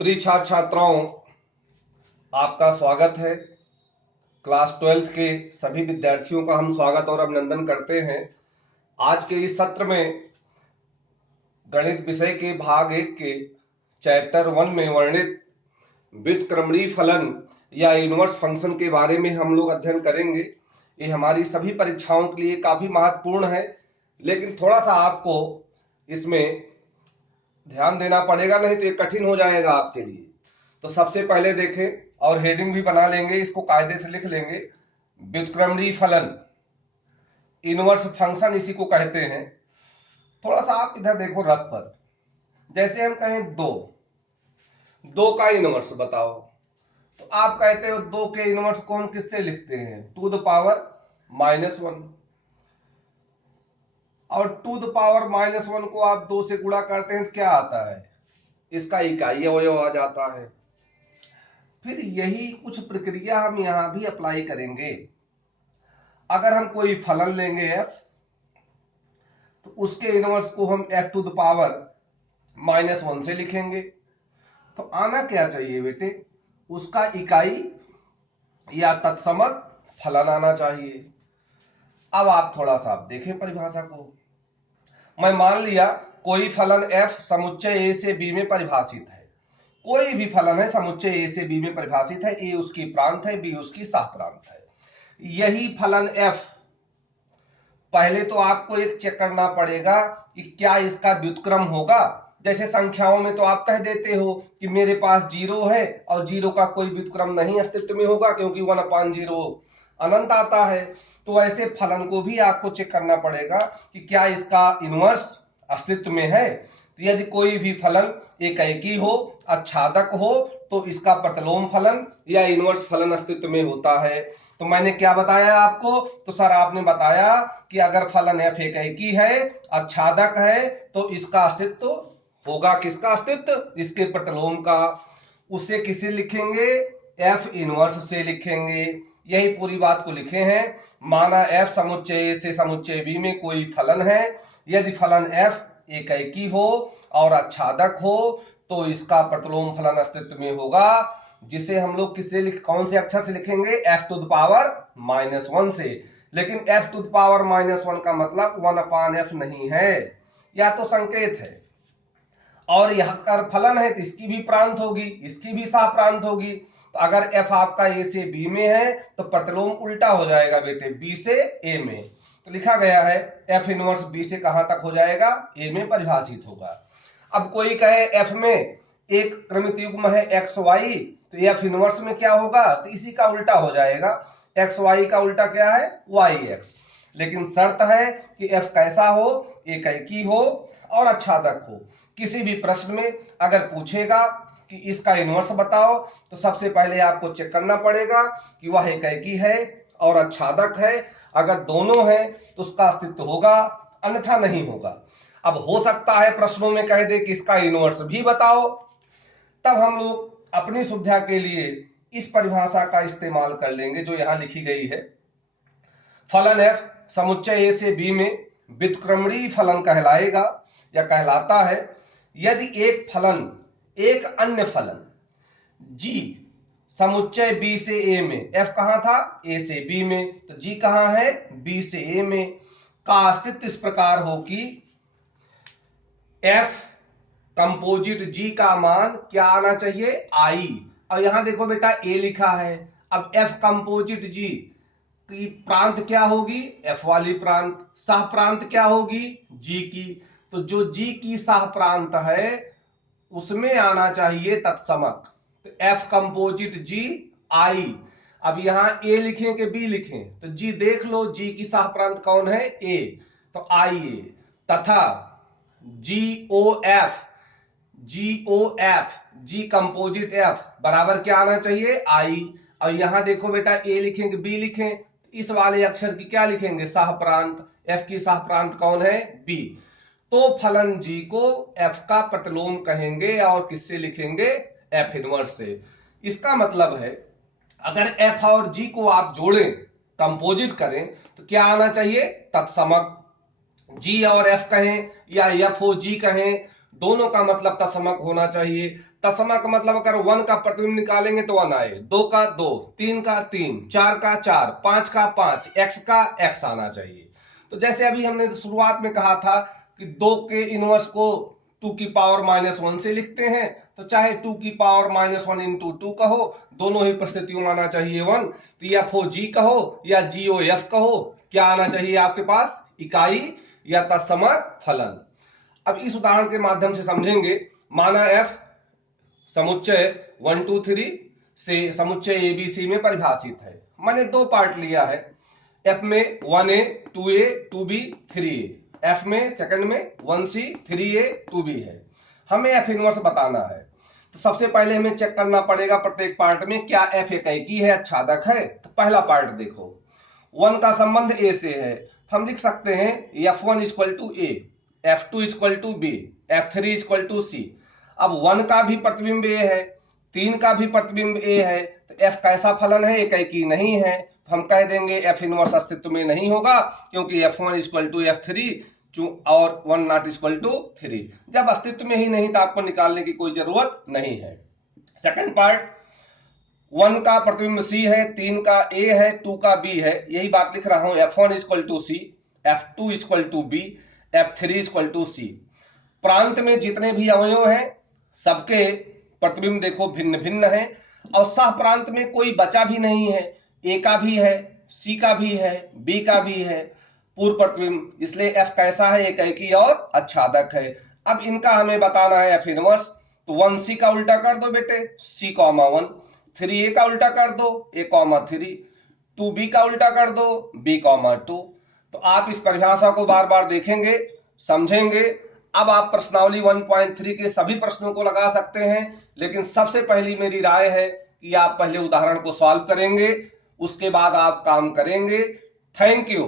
प्रिय छात्र छात्राओं, आपका स्वागत है। क्लास 12th के सभी विद्यार्थियों का हम स्वागत और अभिनंदन करते हैं। आज के इस सत्र में गणित विषय के भाग 1 के चैप्टर 1 में वर्णित व्युत्क्रमणीय फलन या इनवर्स फंक्शन के बारे में हम लोग अध्ययन करेंगे। ये हमारी सभी परीक्षाओं के लिए काफी महत्वपूर्ण है, लेकिन थोड़ा सा आपको इसमें ध्यान देना पड़ेगा, नहीं तो ये कठिन हो जाएगा आपके लिए। तो सबसे पहले देखें और हेडिंग भी बना लेंगे, इसको कायदे से लिख लेंगे। व्युत्क्रमणीय फलन, इनवर्स फंक्शन इसी को कहते हैं। थोड़ा सा आप इधर देखो रफ पर, जैसे हम कहें दो का इनवर्स बताओ, तो आप कहते हो 2 के इनवर्स को हम किससे लिखते हैं? To the power -1। और टू द पावर -1 को आप 2 से गुणा करते हैं तो क्या आता है? इसका इकाई अवयव आ जाता है। फिर यही कुछ प्रक्रिया हम यहां भी अप्लाई करेंगे। अगर हम कोई फलन लेंगे f, तो उसके इनवर्स को हम f टू द पावर -1 से लिखेंगे। तो आना क्या चाहिए बेटे? उसका इकाई या तत्समक फलन आना चाहिए। अब आप थोड़ा सा देखें परिभाषा को। मैं मान लिया कोई फलन f समुच्चय a से b में परिभाषित है। कोई भी फलन है समुच्चय a से b में परिभाषित है। a उसकी प्रांत है, b उसकी सह प्रांत है। यही फलन f, पहले तो आपको एक चेक करना पड़ेगा कि क्या इसका व्युत्क्रम होगा। जैसे संख्याओं में तो आप कह देते हो कि मेरे पास 0 है और 0 का कोई व्युत्क्रम नहीं अस्तित्व में होगा, क्योंकि 1/0 अनंत आता है। तो ऐसे फलन को भी आपको चेक करना पड़ेगा कि क्या इसका इनवर्स अस्तित्व में है। तो यदि कोई भी फलन एकैकी हो, आच्छादक हो, तो इसका प्रतिलोम फलन या इनवर्स फलन अस्तित्व में होता है। तो मैंने क्या बताया आपको? तो सर आपने बताया कि अगर फलन f एकैकी है, आच्छादक है, तो इसका अस्तित्व होगा। किसका अस्तित्व? इसके प्रतिलोम का। उसे किसे लिखेंगे? f इनवर्स से लिखेंगे। यही पूरी बात को लिखे हैं। माना f समुच्चय से समुच्चय b में कोई फलन है। यदि फलन f एकैकी हो और आच्छादक हो, तो इसका प्रतिलोम फलन अस्तित्व में होगा, जिसे हम लोग किससे कौन से अक्षर से लिखेंगे? f टू द पावर -1 से। लेकिन f टू द पावर -1 का मतलब 1/f नहीं है, या तो संकेत है। और यह कर फलन है तो इसकी भी प्रांत होगी, इसकी भी सह प्रांत होगी। तो अगर f आपका a से b में है तो प्रतिलोम उल्टा हो जाएगा बेटे, b से a में। तो लिखा गया है f इनवर्स b से कहां तक हो जाएगा? a में परिभाषित होगा। अब कोई कहे f में एक क्रमित युग्म है xy, तो f इनवर्स में क्या होगा? तो इसी का उल्टा हो जाएगा। xy का उल्टा क्या है? yx। लेकिन शर्त है कि f कैसा हो? एकैकी हो और आच्छादक हो। किसी भी प्रश्न में अगर पूछेगा कि इसका इनवर्स बताओ, तो सबसे पहले आपको चेक करना पड़ेगा कि वह एकैकी है और आच्छादक है। अगर दोनों है तो उसका अस्तित्व होगा, अन्यथा नहीं होगा। अब हो सकता है प्रश्नों में कह दे कि इसका इनवर्स भी बताओ, तब हम लोग अपनी सुविधा के लिए इस परिभाषा का इस्तेमाल कर लेंगे जो यहां लिखी गई है। फलन f समुच्चय a से b में व्युत्क्रमणीय फलन कहलाएगा या कहलाता है यदि एक फलन एक अन्य फलन g समुच्चय b से a में, f कहां था? a से b में, तो g कहां है? b से a में, का अस्तित्व इस प्रकार हो कि f कंपोजिट g का मान क्या आना चाहिए? i। और यहां देखो बेटा a लिखा है। अब f कंपोजिट g की प्रांत क्या होगी? f वाली प्रांत। सह प्रांत क्या होगी? g की। तो जो g की सह प्रांत है उसमें आना चाहिए तत्समक। तो f कंपोजिट g i। अब यहां a लिखें कि b लिखें? तो g देख लो, g की सह प्रांत कौन है? a, तो i a। तथा g कंपोजिट f बराबर क्या आना चाहिए? i। और यहां देखो बेटा a लिखें कि b लिखें? इस वाले अक्षर की क्या लिखेंगे? सह प्रांत। f की सह प्रांत कौन है? b। तो फलन g को f का प्रतिलोम कहेंगे और किससे लिखेंगे? f इनवर्स से। इसका मतलब है अगर f और g को आप जोड़ें, कंपोजिट करें, तो क्या आना चाहिए? तत्समक। g और f कहें या f और g कहें, दोनों का मतलब तत्समक होना चाहिए। तत्समक मतलब अगर 1 का प्रतिबिंब निकालेंगे तो 1 आए, 2 का 2, 3 का 3, 4 का 4, 5 का 5, x का x आना चाहिए। तो जैसे अभी हमने शुरुआत में कहा था कि 2 के इनवर्स को 2 की पावर -1 से लिखते हैं, तो चाहे 2 की पावर -1 इंटू 2 कहो, दोनों ही परिस्थितियों में आना चाहिए 1। तो या FOG कहो या GOF कहो, क्या आना चाहिए आपके पास? इकाई या तत्समक फलन। अब इस उदाहरण के माध्यम से समझेंगे। माना f समुच्चय 1 2 3 से समुच्चय ABC में परिभाषित है। मैंने दो पार्ट लिया है, f में 1a 2a 2b 3a, f में सेकंड में 1c 3a 2b है। हमें f इनवर्स बताना है। तो सबसे पहले हमें चेक करना पड़ेगा प्रत्येक पार्ट में क्या f एकाकी है, आच्छादक है। तो पहला पार्ट देखो, 1 का संबंध a से है, तो हम लिख सकते हैं f1 equal to a, f2 equal to b, f3 equal to c। अब 1 का भी प्रतिबिंब a है, 3 का भी प्रतिबिंब a है, तो f कैसा फलन है? एकाकी नहीं है। तो हम कह देंगे f इनवर्स अस्तित्व में नहीं होगा, क्योंकि f1 इक्वल टू f3 और 1 नॉट इक्वल टू 3। जब अस्तित्व में ही नहीं तो आपको निकालने की कोई जरूरत नहीं है। सेकंड पार्ट, 1 का प्रतिबिंब c है, 3 का a है, 2 का b है। यही बात लिख रहा हूं, f1 equal to c, f2 equal to b, f3 equal to c। प्रांत में जितने भी अवयव हैं सबके प्रतिबिंब देखो भिन्न भिन्न है, और सह प्रांत में कोई बचा भी नहीं है। a का भी है, c का भी है, b का भी है पूर्व प्रतिबिंब, इसलिए f कैसा है? एकाकी और आच्छादक है। अब इनका हमें बताना है f इनवर्स। तो 1c का उल्टा कर दो बेटे, c, 1, 3a का उल्टा कर दो, a, 3, 2b का उल्टा कर दो, b, 2। तो आप इस परिभाषा को बार बार देखेंगे, समझेंगे। अब आप प्रश्नावली 1.3 के सभी प्रश्नों को लगा सकते हैं, लेकिन सबसे पहली मेरी राय है कि आप पहले उदाहरण को सॉल्व करेंगे, उसके बाद आप काम करेंगे। Thank you.